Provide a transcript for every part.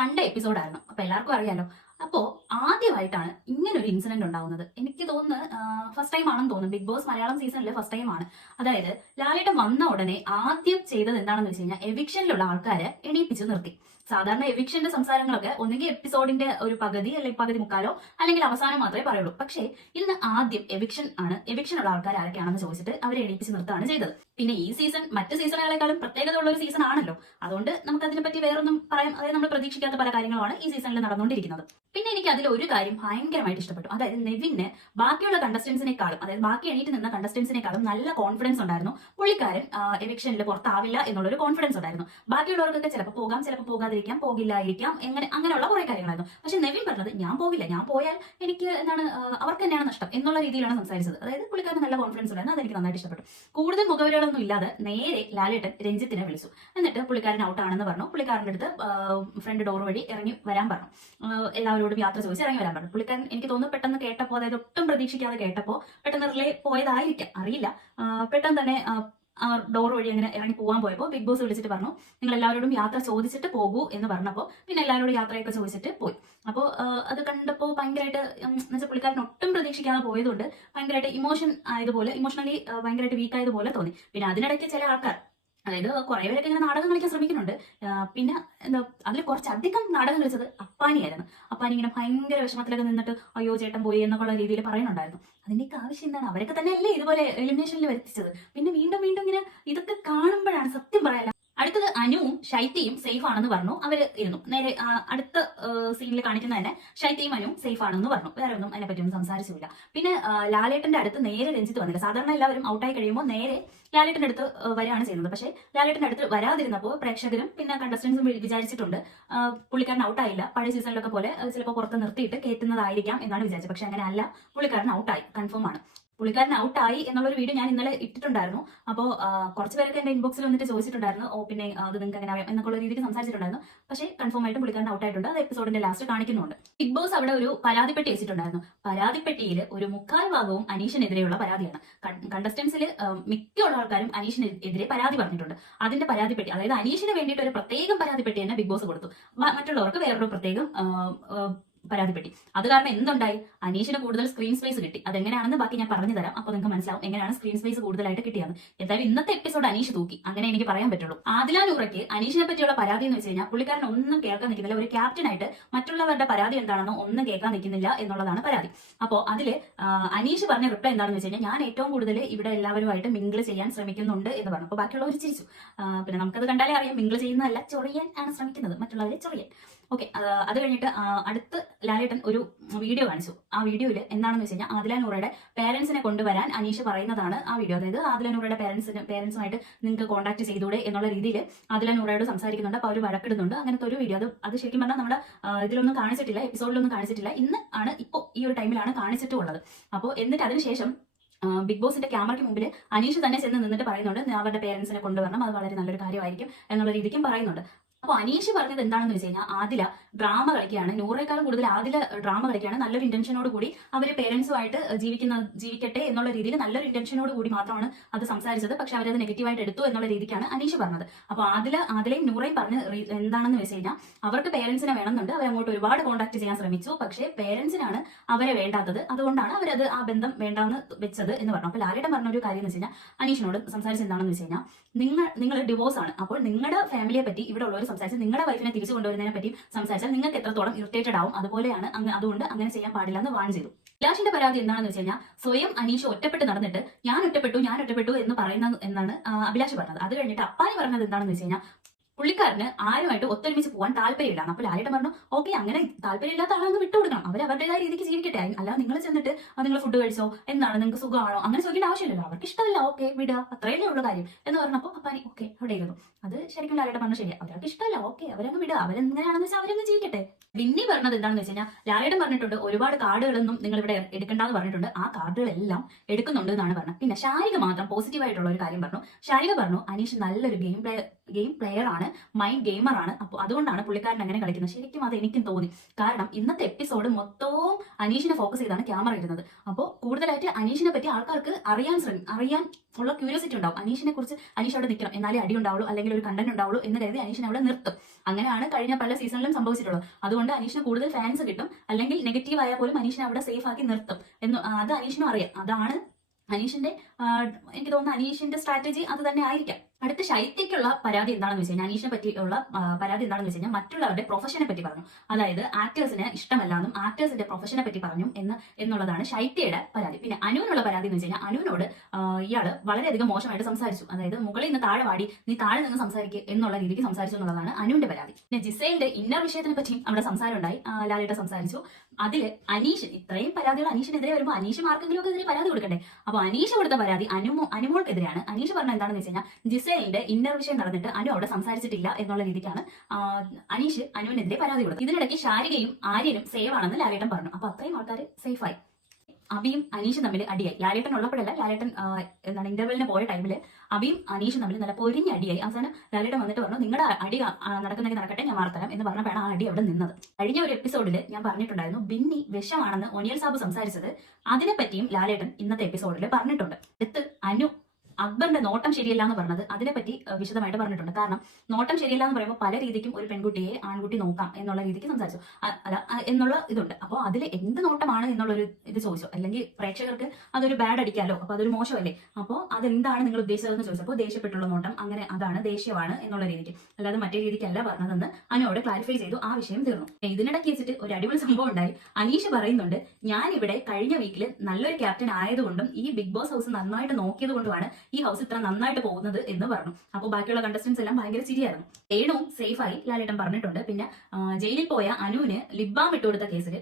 Sunday എപ്പിസോഡായിരുന്നു അപ്പൊ എല്ലാവർക്കും അറിയാലോ. അപ്പോ ആദ്യമായിട്ടാണ് ഇങ്ങനെ ഒരു ഇൻസിഡന്റ് ഉണ്ടാവുന്നത്. എനിക്ക് തോന്നുന്നു ഫസ്റ്റ് ടൈം ആണെന്ന് തോന്നുന്നു. ബിഗ് ബോസ് മലയാളം സീസണിലെ ഫസ്റ്റ് ടൈം ആണ്. അതായത് ലാലേട്ടൻ വന്ന ഉടനെ ആദ്യം ചെയ്തത് എന്താണെന്ന് വെച്ച് കഴിഞ്ഞാൽ എവിക്ഷനിലുള്ള ആൾക്കാരെ എണീപ്പിച്ച് നിർത്തി. സാധാരണ എവിക്ഷന്റെ സംസാരങ്ങളൊക്കെ ഒന്നുകിൽ എപ്പിസോഡിന്റെ ഒരു പകുതി അല്ലെങ്കിൽ പകുതി മുക്കാലോ അല്ലെങ്കിൽ അവസാനം മാത്രമേ പറയുള്ളൂ. പക്ഷേ ഇന്ന് ആദ്യം എവിക്ഷൻ ആണ്. എവിക്ഷൻ ഉള്ള ആൾക്കാർ ആരൊക്കെയാണെന്ന് ചോദിച്ചിട്ട് അവരെ എണീപ്പിച്ച് നിർത്തുകയാണ് ചെയ്തത്. പിന്നെ ഈ സീസൺ മറ്റ് സീസണുകളെക്കാളും പ്രത്യേകത ഉള്ള ഒരു സീസൺ ആണല്ലോ. അതുകൊണ്ട് നമുക്ക് അതിനെപ്പറ്റി വേറൊന്നും പറയാം. അതായത് നമ്മൾ പ്രതീക്ഷിക്കാത്ത പല കാര്യങ്ങളുമാണ് ഈ സീസണിൽ നടന്നുകൊണ്ടിരിക്കുന്നത്. പിന്നെ എനിക്ക് അതിൽ ഒരു കാര്യം ഭയങ്കരമായിട്ട് ഇഷ്ടപ്പെട്ടു. അതായത് നെവിന് ബാക്കിയുള്ള കണ്ടസ്റ്റൻസിനേക്കാളും അതായത് ബാക്കി എണീറ്റ് നിന്ന കണ്ടസ്റ്റൻസിനേക്കാളും നല്ല കോൺഫിഡൻസ് ഉണ്ടായിരുന്നു. പുള്ളിക്കാരൻ എവിക്ഷനിൽ പുറത്താവില്ല എന്നുള്ളൊരു കോൺഫിഡൻസ് ഉണ്ടായിരുന്നു. ബാക്കിയുള്ളവർക്കൊക്കെ ചിലപ്പോൾ പോകാം ചിലപ്പോൾ പോകാതിരിക്കാം പോകില്ലായിരിക്കാം. എങ്ങനെ അങ്ങനെയുള്ള കുറെ കാര്യങ്ങളായിരുന്നു. പക്ഷെ നെവിൻ പറഞ്ഞത് ഞാൻ പോകില്ല. ഞാൻ പോയാൽ എനിക്ക് എന്താണ് അവർക്ക് തന്നെയാണ് നഷ്ടം എന്നുള്ള രീതിയിലാണ് സംസാരിച്ചത്. അതായത് പുള്ളിക്കാരന് നല്ല കോൺഫിഡൻസ് ഉണ്ടായിരുന്നു. അതെനിക്ക് നന്നായിട്ട് ഇഷ്ടപ്പെട്ടു. കൂടുതൽ മുഖവരികളൊന്നും ഇല്ലാതെ നേരെ ലാലേട്ടൻ രഞ്ജിത്തിനെ വിളിച്ചു. എന്നിട്ട് പുള്ളിക്കാരൻ ഔട്ട് ആണെന്ന് പറഞ്ഞു. പുള്ളിക്കാരന്റെ അടുത്ത് ഫ്രണ്ട് ഡോർ വഴി ഇറങ്ങി വരാൻ പറഞ്ഞു. എല്ലാവരോടും യാത്ര ചോദിച്ച് ഇറങ്ങി വരാൻ പറഞ്ഞു. പുള്ളിക്കാരൻ എനിക്ക് തോന്നുന്നു പെട്ടെന്ന് കേട്ടപ്പോൾ അതായത് ഒട്ടും പ്രതീക്ഷിക്കാതെ കേട്ടപ്പോൾ പെട്ടെന്ന് റിലേ പോയതായിരിക്കാം. അറിയില്ല. പെട്ടെന്ന് തന്നെ ഡോർ വഴി അങ്ങനെ ഇറങ്ങി പോകാൻ പോയപ്പോൾ ബിഗ് ബോസ് വിളിച്ചിട്ട് പറഞ്ഞു നിങ്ങൾ എല്ലാവരോടും യാത്ര ചോദിച്ചിട്ട് പോകൂ എന്ന് പറഞ്ഞപ്പോൾ പിന്നെ എല്ലാവരോടും യാത്രയൊക്കെ ചോദിച്ചിട്ട് പോയി. അപ്പോൾ അത് കണ്ടപ്പോൾ ഭയങ്കരമായിട്ട് എന്നുവെച്ചാൽ പുള്ളിക്കാരൻ ഒട്ടും പ്രതീക്ഷിക്കാതെ പോയതുകൊണ്ട് ഭയങ്കരമായിട്ട് ഇമോഷൻ ആയതുപോലെ ഇമോഷണലി ഭയങ്കരമായിട്ട് വീക്ക് ആയതുപോലെ തോന്നി. പിന്നെ അതിനിടയ്ക്ക് ചില ആൾക്കാർ അതായത് കുറെ പേരൊക്കെ ഇങ്ങനെ നാടകം കളിക്കാൻ ശ്രമിക്കുന്നുണ്ട്. പിന്നെ എന്താ അതിൽ കുറച്ചധികം നാടകം കളിച്ചത് അപ്പാനിയായിരുന്നു അപ്പാനി ഇങ്ങനെ ഭയങ്കര വിഷമത്തിലൊക്കെ നിന്നിട്ട് അയ്യോ ചേട്ടൻ പോയി എന്നൊക്കെയുള്ള രീതിയിൽ പറയുന്നുണ്ടായിരുന്നു. അതിന്റെയൊക്കെ ആവശ്യം എന്താണ്? അവരൊക്കെ തന്നെയല്ലേ ഇതുപോലെ എലിമിനേഷനിൽ വരുത്തിച്ചത്. പിന്നെ വീണ്ടും ശൈത്യയും സേഫ് ആണെന്ന് പറഞ്ഞു. അവർ ഇരുന്നു. നേരെ അടുത്ത സീനിൽ കാണിക്കുന്ന തന്നെ ശൈത്യയും അനുവും സേഫ് ആണെന്ന് പറഞ്ഞു. വേറെ ഒന്നും അതിനെപ്പറ്റി ഒന്നും സംസാരിച്ചില്ല. പിന്നെ ലാലേട്ടന്റെ അടുത്ത് നേരെ രഞ്ജിത്ത് വന്നില്ല. സാധാരണ എല്ലാവരും ഔട്ടായി കഴിയുമ്പോൾ നേരെ ലാലേട്ടന്റെ അടുത്ത് വരികയാണ് ചെയ്യുന്നത്. പക്ഷേ ലാലേട്ടന്റെ അടുത്ത് വരാതിരുന്നപ്പോൾ പ്രേക്ഷകരും പിന്നെ കണ്ടസ്റ്റൻസും വിചാരിച്ചിട്ടുണ്ട്. പുള്ളിക്കാരൻ ഔട്ടായില്ല പഴയ സീസണിലൊക്കെ പോലെ ചിലപ്പോൾ പുറത്ത് നിർത്തിയിട്ട് കയറ്റുന്നതായിരിക്കാം എന്നാണ് വിചാരിച്ചത്. പക്ഷെ അങ്ങനെ അല്ല. പുള്ളിക്കാരൻ ഔട്ടായി കൺഫേം ആണ്. പുള്ളിക്കാരൻ ഔട്ടായി എന്നുള്ളൊരു വീഡിയോ ഞാൻ ഇന്നലെ ഇട്ടിട്ടുണ്ടായിരുന്നു. അപ്പോൾ കുറച്ച് പേരൊക്കെ എന്റെ ഇൻബോക്സിൽ വന്നിട്ട് ചോദിച്ചിട്ടുണ്ടായിരുന്നു. ഓ പിന്നെ അത് നിങ്ങൾക്ക് എങ്ങനെ അറിയാം എന്നുള്ള രീതിയിൽ സംസാരിച്ചിട്ടുണ്ടായിരുന്നു. പക്ഷേ കൺഫേം ആയിട്ട് പുള്ളിക്കാരൻ ഔട്ട് ആയിട്ടുണ്ട് അത് എപ്പിസോഡിന്റെ ലാസ്റ്റ് കാണിക്കുന്നുണ്ട്. ബിഗ് ബോസ് അവിടെ ഒരു പരാതിപ്പെട്ടി വെച്ചിട്ടുണ്ടായിരുന്നു. പരാതിപ്പെട്ടിയിൽ ഒരു മുക്കാൽ ഭാഗവും അനീഷിനെതിരെയുള്ള പരാതിയാണ്. കണ്ടസ്റ്റൻസിൽ മിക്കുള്ള ആൾക്കാരും അനീഷിനെതിരെ പരാതി പറഞ്ഞിട്ടുണ്ട്. അതിന്റെ പരാതിപ്പെട്ടി അതായത് അനീഷിന് വേണ്ടിയിട്ട് ഒരു പ്രത്യേകം പരാതിപ്പെട്ടി തന്നെ ബിഗ് ബോസ് കൊടുത്തു. മറ്റുള്ളവർക്ക് വേറൊരു പ്രത്യേകം പരാതിപ്പെട്ടി. അത് കാരണം എന്തുണ്ടായി? അനീഷിന് കൂടുതൽ സ്ക്രീൻ സ്പേസ് കിട്ടി. അതെങ്ങനെയാണെന്ന് ബാക്കി ഞാൻ പറഞ്ഞു തരാം. അപ്പോൾ നിങ്ങൾക്ക് മനസ്സിലാവും എങ്ങനെയാണ് സ്ക്രീൻ സ്പേസ് കൂടുതലായിട്ട് കിട്ടിയത്. എന്തായാലും ഇന്നത്തെ എപ്പിസോഡ് അനീഷ് തൂക്കി. അങ്ങനെ എനിക്ക് പറയാൻ പറ്റുള്ളൂ. ആദില നൂറയ്ക്ക് അനീഷിനെ പറ്റിയുള്ള പരാതി എന്ന് വെച്ച് കഴിഞ്ഞാൽ പുള്ളിക്കാരൻ ഒന്നും കേൾക്കാൻ നിൽക്കുന്നില്ല. ഒരു ക്യാപ്റ്റനായിട്ട് മറ്റുള്ളവരുടെ പരാതി എന്താണെന്നോ ഒന്നും കേൾക്കാൻ നിൽക്കുന്നില്ല എന്നുള്ളതാണ് പരാതി. അപ്പോൾ അതിൽ അനീഷ് പറഞ്ഞ റിപ്ലൈ എന്താണെന്ന് വെച്ച് കഴിഞ്ഞാൽ ഞാൻ ഏറ്റവും കൂടുതൽ ഇവിടെ എല്ലാവരുമായിട്ട് മിങ്കിൾ ചെയ്യാൻ ശ്രമിക്കുന്നുണ്ട് എന്ന് പറഞ്ഞു. അപ്പോൾ ബാക്കിയുള്ളവർ ചിരിച്ചു. പിന്നെ നമുക്കത് കണ്ടാലേ അറിയാം. മിങ്കിൾ ചെയ്യുന്നതല്ല ചൊറിയാൻ ആണ് ശ്രമിക്കുന്നത്. മറ്റുള്ളവരെ ചൊറിയാൻ. ഓക്കെ അത് കഴിഞ്ഞിട്ട് അടുത്ത് ലാലേട്ടൻ ഒരു വീഡിയോ കാണിച്ചു. ആ വീഡിയോയിൽ എന്താണെന്ന് വെച്ച് കഴിഞ്ഞാൽ ആദില നൂറയുടെ പേരൻസിനെ കൊണ്ടുവരാൻ അനീഷ് പറയുന്നതാണ് ആ വീഡിയോ. അതായത് ആദില നൂറയുടെ പേരൻസിന് പേരൻസുമായിട്ട് നിങ്ങൾക്ക് കോൺടാക്ട് ചെയ്തൂടെ എന്നുള്ള രീതിയിൽ ആദില നൂറയോട് സംസാരിക്കുന്നുണ്ട്. അപ്പോൾ അവർ വഴക്കിടുന്നുണ്ട്. അങ്ങനത്തെ ഒരു വീഡിയോ അത് അത് ശരിക്കും പറഞ്ഞാൽ നമ്മുടെ ഇതിലൊന്നും കാണിച്ചിട്ടില്ല എപ്പിസോഡിലൊന്നും കാണിച്ചിട്ടില്ല. ഇന്ന് ആണ് ഇപ്പോൾ ഈ ഒരു ടൈമിലാണ് കാണിച്ചിട്ടുള്ളത്. അപ്പോൾ എന്നിട്ട് അതിനുശേഷം ബിഗ് ബോസിന്റെ ക്യാമറയ്ക്ക് മുമ്പിൽ അനീഷ് തന്നെ ചെന്ന് നിന്നിട്ട് പറയുന്നുണ്ട് "ഞാൻ അവരുടെ പേരൻസിനെ കൊണ്ടുവരണം. അത് വളരെ നല്ലൊരു കാര്യമായിരിക്കും എന്നുള്ള രീതിക്കും പറയുന്നുണ്ട്. അപ്പോൾ അനീഷ് പറഞ്ഞത് എന്താണെന്ന് വെച്ച് കഴിഞ്ഞാൽ ആദില ഡ്രാമ കളിക്കുകയാണ്. നൂറേക്കാളും കൂടുതൽ ആദില ഡ്രാമ കളിക്കുകയാണ്. നല്ലൊരു ഇന്റൻഷനോട് കൂടി അവർ പേരൻസുമായിട്ട് ജീവിക്കുന്ന ജീവിക്കട്ടെ എന്നുള്ള രീതിയിൽ നല്ലൊരു ഇന്റൻഷനോട് കൂടി മാത്രമാണ് അത് സംസാരിച്ചത്. പക്ഷെ അവരത് നെഗറ്റീവായിട്ട് എടുത്തു എന്നുള്ള രീതിക്കാണ് അനീഷ് പറഞ്ഞത്. അപ്പോൾ ആദില ആദിലയും നൂറയും പറഞ്ഞ എന്താണെന്ന് വെച്ച് കഴിഞ്ഞാൽ അവർക്ക് പേരൻസിനെ വേണമെന്നുണ്ട്. അവർ അങ്ങോട്ട് ഒരുപാട് കോൺടാക്ട് ചെയ്യാൻ ശ്രമിച്ചു. പക്ഷേ പേരൻസിനാണ് അവരെ വേണ്ടാത്തത്. അതുകൊണ്ടാണ് അവരത് ആ ബന്ധം വേണ്ടാന്ന് വെച്ചത് എന്ന് പറഞ്ഞു. അപ്പോൾ ലാലേട്ടൻ പറഞ്ഞ ഒരു കാര്യം എന്ന് വെച്ച് കഴിഞ്ഞാൽ അനീഷിനോട് സംസാരിച്ചത് എന്താണെന്ന് വെച്ച് കഴിഞ്ഞാൽ നിങ്ങൾ നിങ്ങൾ ഡിവോഴ്സ് ആണ്. അപ്പോൾ നിങ്ങളുടെ ഫാമിലിയെ പറ്റി ഇവിടെ ഉള്ളവർ സംസാരിച്ച് നിങ്ങളുടെ വൈഫിനെ തിരിച്ചു കൊണ്ടുവരുന്നതിനെ പറ്റി സംസാരിച്ചാൽ നിങ്ങൾക്ക് എത്രത്തോളം ഇറിറ്റേറ്റഡ് ആവും അതുപോലെയാണ് അതുകൊണ്ട് അങ്ങനെ ചെയ്യാൻ പാടില്ല എന്ന് വാൺ ചെയ്തു. അഭിലാഷിന്റെ പരാതി എന്താണെന്ന് വെച്ച് കഴിഞ്ഞാൽ സ്വയം അനീഷ് ഒറ്റപ്പെട്ട് നടന്നിട്ട് ഞാൻ ഒറ്റപ്പെട്ടു ഞാൻ ഒറ്റപ്പെട്ടു എന്ന് പറയുന്ന എന്നാണ് അഭിലാഷ് പറഞ്ഞത്. അത് കഴിഞ്ഞിട്ട് അപ്പാനി പറഞ്ഞത് എന്താണെന്ന് വെച്ച് കഴിഞ്ഞാൽ പുള്ളിക്കാരന് ആരുമായിട്ട് ഒത്തൊരുമിച്ച് പോകാൻ താല്പര്യമില്ല. അപ്പോൾ ലാലേട്ടൻ പറഞ്ഞു ഓക്കെ അങ്ങനെ താല്പര്യമില്ലാത്ത ആളൊന്ന് വിട്ടുകൊടുക്കണം. അവർ അവരുടേതായ രീതിക്ക് ജീവിക്കട്ടെ. അല്ലാതെ നിങ്ങൾ ചെന്നിട്ട് നിങ്ങൾ ഫുഡ് കഴിച്ചോ എന്താണ് നിങ്ങൾക്ക് സുഖമാണോ അങ്ങനെ ചോദിക്കേണ്ട ആവശ്യമില്ലല്ലോ. അവർക്ക് ഇഷ്ടമല്ല ഓക്കെ വിട അത്രയല്ലേ ഉള്ള കാര്യം. എന്ന് പറഞ്ഞപ്പോൾ അപ്പാനി ഓക്കെ അവിടെ ഇരുന്നു. അത് ശരിക്കും ലാലേട്ടൻ പറഞ്ഞു ശരിയാ അവർക്ക് ഇഷ്ടമല്ല ഓക്കെ അവരങ്ങ് വിടുക അവരെങ്ങനെയാണെന്ന് വെച്ചാൽ അവരങ്ങ് ജീവിക്കട്ടെ. വിന്നി പറഞ്ഞത് എന്താണെന്ന് വെച്ച് കഴിഞ്ഞാൽ ലാലേട്ടൻ പറഞ്ഞിട്ടുണ്ട് ഒരുപാട് കാർഡുകളൊന്നും നിങ്ങൾ ഇവിടെ എടുക്കേണ്ടെന്ന് പറഞ്ഞിട്ടുണ്ട്. ആ കാർഡുകളെല്ലാം എടുക്കുന്നുണ്ട് എന്നാണ് പറഞ്ഞത്. പിന്നെ ശാരിക മാത്രം പോസിറ്റീവ് ആയിട്ടുള്ള ഒരു കാര്യം പറഞ്ഞു. ശാരിക പറഞ്ഞു അനീഷ് നല്ലൊരു ഗെയിം പ്ലെയർ ഗെയിം പ്ലെയർ ആണ് മൈൻഡ് ഗെയിമർ ആണ്. അപ്പോൾ അതുകൊണ്ടാണ് പുള്ളിക്കാരൻ അങ്ങനെ കളിക്കുന്നത്. ശരിക്കും അത് എനിക്കും തോന്നി. കാരണം ഇന്നത്തെ എപ്പിസോഡ് മൊത്തവും അനീഷിനെ ഫോക്കസ് ചെയ്താണ് ക്യാമറ ഇടുന്നത്. അപ്പോൾ കൂടുതലായിട്ട് അനീഷിനെ പറ്റി ആൾക്കാർക്ക് അറിയാൻ അറിയാൻ ഉള്ള ക്യൂരിയോസിറ്റി ഉണ്ടാവും. അനീഷിനെ കുറിച്ച് അനീഷ് അവിടെ നിൽക്കണം. എന്നാലേ അടി ഉണ്ടാവുള്ളൂ അല്ലെങ്കിൽ ഒരു കണ്ടന്റ് ഉണ്ടാവുള്ളൂ എന്ന് കരുതി അനീഷിനെ അവിടെ നിർത്തും. അങ്ങനെയാണ് കഴിഞ്ഞ പല സീസണിലും സംഭവിച്ചിട്ടുള്ളത്. അതുകൊണ്ട് അനീഷിന് കൂടുതൽ ഫാൻസ് കിട്ടും. അല്ലെങ്കിൽ നെഗറ്റീവ് ആയാൽ പോലും അനീഷിനെ അവിടെ സേഫ് ആക്കി നിർത്തും. എന്ന് അത് അനീഷിനും അറിയാം. അതാണ് അനീഷിന്റെ എനിക്ക് തോന്നുന്നു അനീഷിന്റെ സ്ട്രാറ്റജി അത് തന്നെ ആയിരിക്കാം. അടുത്ത ശൈത്യക്കുള്ള പരാതി എന്താണെന്ന് വെച്ച് കഴിഞ്ഞാൽ അനീഷിനെ പറ്റിയുള്ള പരാതി എന്താണെന്ന് വെച്ച് കഴിഞ്ഞാൽ മറ്റുള്ളവരുടെ പ്രൊഫഷനെ പറ്റി പറഞ്ഞു. അതായത് ആക്ടേഴ്സിന് ഇഷ്ടമല്ലാന്നും ആക്ടേഴ്സിന്റെ പ്രൊഫഷനെ പറ്റി പറഞ്ഞു എന്ന് എന്നുള്ളതാണ് ശൈത്യയുടെ പരാതി. പിന്നെ അനുവിനുള്ള പരാതി എന്ന് വെച്ച് കഴിഞ്ഞാൽ അനുവിനോട് ഇയാൾ വളരെയധികം മോശമായിട്ട് സംസാരിച്ചു. അതായത് മുകളിൽ നിന്ന് താഴെ വാടി നീ താഴെ നിന്ന് സംസാരിക്കുക എന്നുള്ള രീതിക്ക് സംസാരിച്ചു എന്നുള്ളതാണ് അനുവിന്റെ പരാതി. പിന്നെ ജിസൈലിന്റെ ഇന്നർ വിഷയത്തിനെ പറ്റിയും അവിടെ സംസാരം ഉണ്ടായി ലാലിയുടെ സംസാരിച്ചു. അതിൽ അനീഷ് ഇത്രയും പരാതികൾ അനീഷിനെതിരെ വരുമ്പോൾ അനീഷ് മാർക്കെങ്കിലും ഒക്കെ എതിരെ പരാതി കൊടുക്കണ്ടേ? അപ്പൊ അനീഷ് കൊടുത്ത പരാതി അനുമോ അനുമോൾക്കെതിരെയാണ്. അനീഷ് പറഞ്ഞ എന്താണെന്ന് വെച്ച് കഴിഞ്ഞാൽ ജിസേലിന്റെ ഇന്നർ വിഷയം നടന്നിട്ട് അനു അവിടെ സംസാരിച്ചിട്ടില്ല എന്നുള്ള രീതിക്കാണ് അനീഷ് അനുവിനെതിരെ പരാതി കൊടുത്തത്. ഇതിനിടയ്ക്ക് ശാരികയും ആര്യനും സേവ് ആണെന്ന് ലാലേട്ടൻ പറഞ്ഞു. അപ്പൊ അത്രയും ആൾക്കാർ സേഫായി അബിയും അനീഷും തമ്മിൽ അടിയായി. ലാലേട്ടൻ ഉള്ളപ്പോഴല്ല ലാലേട്ടൻ എന്താണ് ഇന്റർവെല്ലിന് പോയ ടൈമിൽ അബിയും അനീഷും തമ്മിൽ നല്ല പൊരിഞ്ഞ അടിയായി. അവസാനം ലാലേട്ടൻ വന്നിട്ട് പറഞ്ഞു നിങ്ങളുടെ അടി നടക്കുന്നെങ്കിൽ നടക്കട്ടെ ഞാൻ മാർത്തരാം എന്ന് പറഞ്ഞപ്പോഴാണ് ആ അടി അവിടെ നിന്നത്. കഴിഞ്ഞ ഒരു എപ്പിസോഡിൽ ഞാൻ പറഞ്ഞിട്ടുണ്ടായിരുന്നു ബിന്നി വിഷമാണെന്ന് ഒനിയൽ സാബ് സംസാരിച്ചത് അതിനെപ്പറ്റിയും ലാലേട്ടൻ ഇന്നത്തെ എപ്പിസോഡിൽ പറഞ്ഞിട്ടുണ്ട്. അടുത്ത് അനു അക്ബറിന്റെ നോട്ടം ശരിയല്ല എന്ന് പറഞ്ഞത് അതിനെപ്പറ്റി വിശദമായിട്ട് പറഞ്ഞിട്ടുണ്ട്. കാരണം നോട്ടം ശരിയല്ല എന്ന് പറയുമ്പോൾ പല രീതിക്കും ഒരു പെൺകുട്ടിയെ ആൺകുട്ടി നോക്കാം എന്നുള്ള രീതിക്ക് സംസാരിച്ചു. അല്ല എന്നുള്ള ഇതുണ്ട്. അപ്പോൾ അതിൽ എന്ത് നോട്ടമാണ് എന്നുള്ളൊരു ഇത് ചോദിച്ചു. അല്ലെങ്കിൽ പ്രേക്ഷകർക്ക് അതൊരു ബാഡ് അടിക്കാലോ അപ്പോൾ അതൊരു മോശമല്ലേ? അപ്പോൾ അതെന്താണ് നിങ്ങൾ ഉദ്ദേശിച്ചതെന്ന് ചോദിച്ചപ്പോൾ ദേഷ്യപ്പെട്ടുള്ള നോട്ടം. അങ്ങനെ അതാണ് ദേഷ്യമാണ് എന്നുള്ള രീതിക്ക്. അല്ലാതെ മറ്റേ രീതിക്കല്ല പറഞ്ഞതെന്ന് അനുവോട് ക്ലാരിഫൈ ചെയ്തു. ആ വിഷയം തീർന്നു. ഇതിനിടയ്ക്ക് വെച്ചിട്ട് ഒരു അടിപൊളി സംഭവം ഉണ്ടായി. അനീഷ് പറയുന്നുണ്ട് ഞാൻ ഇവിടെ കഴിഞ്ഞ വീക്കിൽ നല്ലൊരു ക്യാപ്റ്റൻ ആയതുകൊണ്ടും ഈ ബിഗ് ബോസ് ഹൗസ് നന്നായിട്ട് നോക്കിയത് കൊണ്ടുമാണ് ഈ ഹൗസ് ഇത്ര നന്നായിട്ട് പോകുന്നത് എന്ന് പറഞ്ഞു. അപ്പോൾ ബാക്കിയുള്ള കണ്ടസ്റ്റൻസ് എല്ലാം ഭയങ്കര ചിരിയായിരുന്നു. ഏണുവും സേഫായി ലാലേട്ടൻ പറഞ്ഞിട്ടുണ്ട്. പിന്നെ ജയിലിൽ പോയ അനുവിന് ലിബാം ഇട്ടുകൊടുത്ത കേസിൽ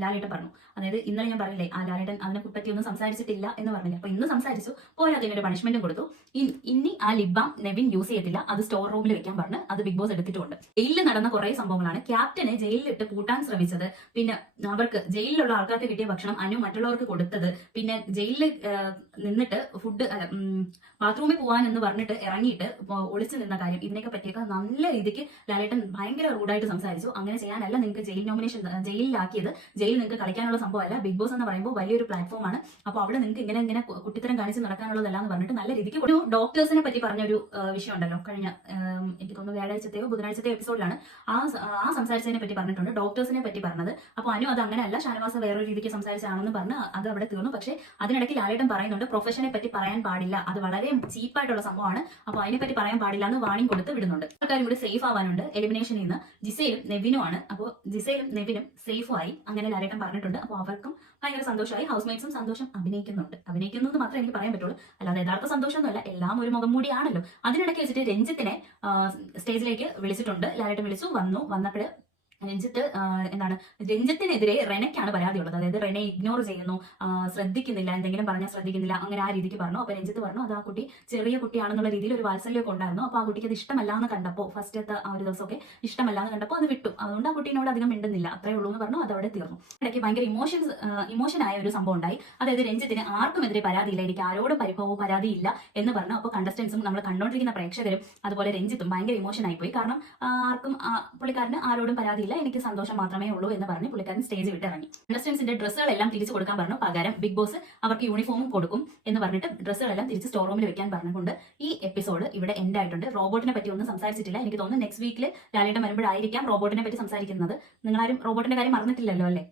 ലാലേട്ടൻ പറഞ്ഞു. അതായത് ഇന്നലെ ഞാൻ പറഞ്ഞില്ലേ ആ ലാലേട്ടൻ അതിനെ പറ്റി ഒന്നും സംസാരിച്ചിട്ടില്ല എന്ന് പറഞ്ഞില്ല. അപ്പൊ ഇന്ന് സംസാരിച്ചു പോരാതിന് ഒരു പണിഷ്മെന്റും കൊടുത്തു. ഇനി ആ ലിബാം നെവിൻ യൂസ് ചെയ്യത്തില്ല. അത് സ്റ്റോർ റൂമിൽ വെക്കാൻ പറഞ്ഞു അത് ബിഗ് ബോസ് എടുത്തിട്ടുണ്ട്. ജയിലിൽ നടന്ന കുറെ സംഭവങ്ങളാണ്. ക്യാപ്റ്റനെ ജയിലിലിട്ട് പൂട്ടാൻ ശ്രമിച്ചത്. പിന്നെ അവർക്ക് ജയിലിലുള്ള ആൾക്കാർക്ക് കിട്ടിയ ഭക്ഷണം അനു മറ്റുള്ളവർക്ക് കൊടുത്തത്. പിന്നെ ജയിലിൽ നിന്നിട്ട് ഫുഡ് 嗯 ബാത്റൂമിൽ പോകാൻ എന്ന് പറഞ്ഞിട്ട് ഇറങ്ങിയിട്ട് ഒളിച്ചു നിന്ന കാര്യം ഇതിനൊക്കെ പറ്റിയൊക്കെ നല്ല രീതിക്ക് ലാലേട്ടൻ ഭയങ്കര റൂഡായിട്ട് സംസാരിച്ചു. അങ്ങനെ ചെയ്യാനല്ല നിങ്ങൾക്ക് ജയിൽ നോമിനേഷൻ ജയിലിലാക്കിയത്. ജയിൽ നിങ്ങൾക്ക് കളിക്കാനുള്ള സംഭവമല്ല. ബിഗ് ബോസ് എന്ന് പറയുമ്പോൾ വലിയൊരു പ്ലാറ്റ്ഫോമാണ് അപ്പോൾ അവിടെ നിങ്ങൾക്ക് ഇങ്ങനെ ഇങ്ങനെ കുട്ടിത്തരം കാണിച്ച് നടക്കാനുള്ളതല്ല എന്ന് പറഞ്ഞിട്ട് നല്ല രീതിക്ക് ഒരു ഡോക്ടേഴ്സിനെ പറ്റി പറഞ്ഞ ഒരു വിഷയം ഉണ്ടല്ലോ കഴിഞ്ഞ എനിക്ക് തോന്നുന്നു വ്യാഴാഴ്ചത്തെയോ ബുധനാഴ്ചത്തെയോ എപ്പിസോഡിലാണ് ആ ആ സംസാരിച്ചതിനെ പറ്റി പറഞ്ഞിട്ടുണ്ട്. ഡോക്ടേഴ്സിനെ പറ്റി പറഞ്ഞത്. അപ്പോൾ അനു അത് അങ്ങനെയല്ല. ഷാനവാസ വേറൊരു രീതിക്ക് സംസാരിച്ചാണെന്ന് പറഞ്ഞ് അത് അവിടെ തീർന്നു. പക്ഷേ അതിനിടയ്ക്ക് ലാലേട്ടൻ പറയുന്നുണ്ട് പ്രൊഫഷനെ പറ്റി പറയാൻ പാടില്ല. അത് വളരെ ചീപ്പായിട്ടുള്ള സംഭവമാണ്. അപ്പോൾ അതിനെപ്പറ്റി പറയാൻ പാടില്ല എന്ന് വാണിംഗ് കൊടുത്ത് വിടുന്നുണ്ട്. ആൾക്കാരും കൂടി സേഫ് ആവാനുണ്ട്. എലിമിനേഷനിൽ നിന്ന് ജിസയിലും നെവിനും ആണ്. അപ്പോൾ ജിസയിലും നെവിനും സേഫും ആയി. അങ്ങനെ ലാലേട്ടൻ പറഞ്ഞിട്ടുണ്ട്. അപ്പോൾ അവർക്കും ഭയങ്കര സന്തോഷമായി. ഹൗസ് മേറ്റ്സും സന്തോഷം അഭിനയിക്കുന്നുണ്ട്. അഭിനയിക്കുന്നു എന്ന് മാത്രമേ എനിക്ക് പറയാൻ പറ്റുള്ളൂ. അല്ലാതെ യഥാർത്ഥ സന്തോഷമൊന്നുമല്ല. എല്ലാം ഒരു മുഖം മൂടിയാണല്ലോ. അതിനിടയ്ക്ക് വെച്ചിട്ട് രഞ്ജിത്തിനെ സ്റ്റേജിലേക്ക് വിളിച്ചിട്ടുണ്ട്. ലാലേട്ടൻ വിളിച്ചു. വന്നു. വന്നപ്പോൾ രഞ്ജിത്ത് എന്താണ് രഞ്ജിത്തിനെതിരെ റെനയ്ക്കാണ് പരാതിയുള്ളത്. അതായത് റെനെ ഇഗ്നോർ ചെയ്യുന്നു ശ്രദ്ധിക്കുന്നില്ല എന്തെങ്കിലും പറഞ്ഞാൽ ശ്രദ്ധിക്കുന്നില്ല അങ്ങനെ ആ രീതിക്ക് പറഞ്ഞു. അപ്പൊ രഞ്ജിത്ത് പറഞ്ഞു അത് ആ കുട്ടി ചെറിയ കുട്ടിയാണെന്നുള്ള രീതിയിൽ ഒരു വാത്സല്യമൊക്കെ ഉണ്ടായിരുന്നു. അപ്പൊ ആ കുട്ടിക്ക് അത് ഇഷ്ടമല്ലാന്ന് കണ്ടപ്പോൾ ഫസ്റ്റത്തെ ആ ഒരു ദിവസമൊക്കെ ഇഷ്ടമല്ല എന്ന് കണ്ടപ്പോൾ അത് വിട്ടു. അതുകൊണ്ട് ആ കുട്ടീനോട് അധികം മിണ്ടുന്നില്ല. അത്രേ ഉള്ളൂ എന്ന് പറഞ്ഞു അത് അവിടെ തീർന്നു. ഇടയ്ക്ക് ഭയങ്കര ഇമോഷൻസ് ഇമോഷൻ ആയ ഒരു സംഭവം ഉണ്ടായി. അതായത് രഞ്ജിത്തിന് ആർക്കുമെതിരെ പരാതിയില്ല എനിക്ക് ആരോടും പരിഭവവും പരാതിയില്ല എന്ന് പറഞ്ഞു അപ്പോൾ കണ്ടസ്റ്റൻസും നമ്മൾ കണ്ടുകൊണ്ടിരിക്കുന്ന പ്രേക്ഷകരും അതുപോലെ രഞ്ജിത്തും ഭയങ്കര ഇമോഷൻ ആയിപ്പോയി കാരണം ആർക്കും പുള്ളിക്കാരന് ആരോടും പരാതിയില്ല. എനിക്ക് സന്തോഷം മാത്രമേ ഉള്ളൂ എന്ന് പറഞ്ഞ് പുള്ളിക്കാരൻ സ്റ്റേജ് വിട്ട് ഇറങ്ങി ഡ്രസ്സുകളെല്ലാം തിരിച്ചു കൊടുക്കാൻ പറഞ്ഞു. പകരം ബിഗ് ബോസ് അവർക്ക് യൂണിഫോമും കൊടുക്കും എന്ന് പറഞ്ഞിട്ട് ഡ്രസ്സുകളെല്ലാം തിരിച്ച് സ്റ്റോർ റൂമിൽ വെക്കാൻ പറഞ്ഞുകൊണ്ട് ഈ എപ്പിസോഡ് ഇവിടെ എൻഡ് ആയിട്ടുണ്ട്. റോബോട്ടിനെ പറ്റി ഒന്നും സംസാരിച്ചിട്ടില്ല. എനിക്ക് തോന്നുന്നു നെക്സ്റ്റ് വീക്കിൽ ലാലേട്ടൻ വരുമ്പോഴായിരിക്കാം റോബോട്ടിനെ പറ്റി സംസാരിക്കുന്നത്. നിങ്ങളാരും റോബോട്ടിന്റെ കാര്യം മറന്നിട്ടില്ലല്ലോ അല്ലേ?